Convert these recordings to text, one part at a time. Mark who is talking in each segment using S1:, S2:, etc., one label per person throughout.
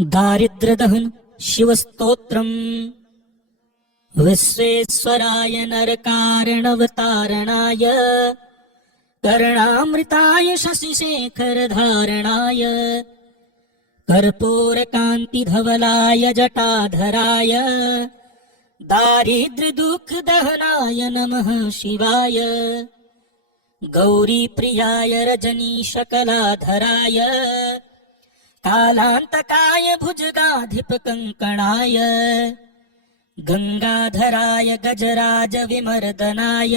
S1: दारिद्र्यदहन शिवस्तोत्रम्। विश्वेश्वराय नरकारणवतारणाय कर्णामृताय शशिशेखरधारणाय कर्पूरकान्तिधवलाय जटाधराय दारिद्र्यदुःखदहनाय नमः शिवाय गौरीप्रियाय रजनीशकलाधराय कालान्तकाय भुजगाधिपकङ्कणाय गङ्गाधराय गजराजविमर्दनाय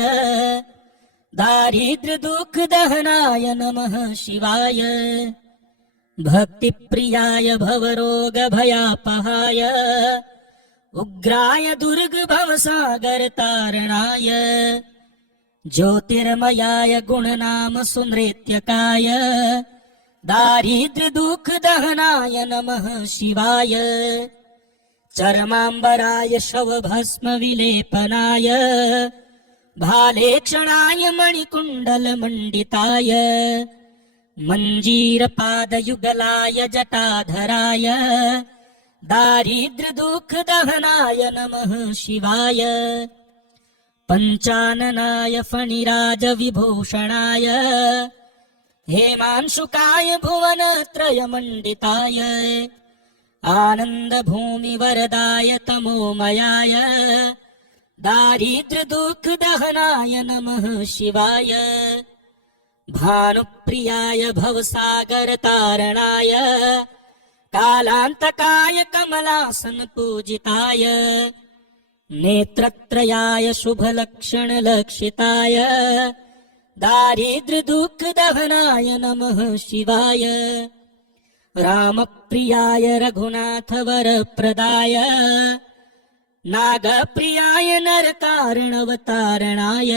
S1: दारिद्र्यदुःखदहनाय नमः शिवाय भक्तिप्रियाय भवरोगभयापहाय उग्राय दुर्गभवसागरतारणाय ज्योतिर्मयाय गुणनाम सुनृत्यकाय दारिद्र्यदुःखदहनाय नमः शिवाय। चर्माम्बराय शवभस्मविलेपनाय। भालेक्षणाय मणिकुण्डलमण्डिताय। मञ्जीरपादयुगलाय जटाधराय। दारिद्र्यदुःखदहनाय नमः शिवाय। पञ्चाननाय फणिराजविभूषणाय हेमांशुकाय भुवनत्रयमण्डिताय आनन्दभूमिवरदाय तमोमयाय दारिद्र्यदुःखदहनाय नमः शिवाय भानुप्रियाय भवसागरतारणाय कालान्तकाय कमलासनपूजिताय नेत्रत्रयाय शुभलक्षणलक्षिताय दारिद्र्यदुःखदहनाय नमः शिवाय। रामप्रियाय रघुनाथवरप्रदाय। नागप्रियाय नरकारणवतारणाय।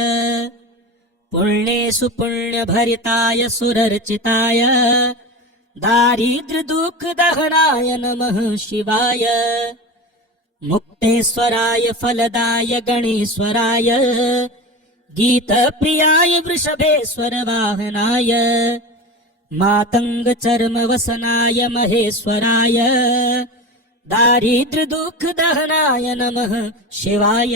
S1: पुण्येषु पुण्यभरिताय सुरर्चिताय। दारिद्र्यदुःखदहनाय नमः शिवाय। मुक्तेश्वराय फलदाय गणेश्वराय गीतप्रियाय वृषभेश्वर वाहनाय मातङ्गचर्मवसनाय महेश्वराय दारिद्र्यदुःखदहनाय नमः शिवाय।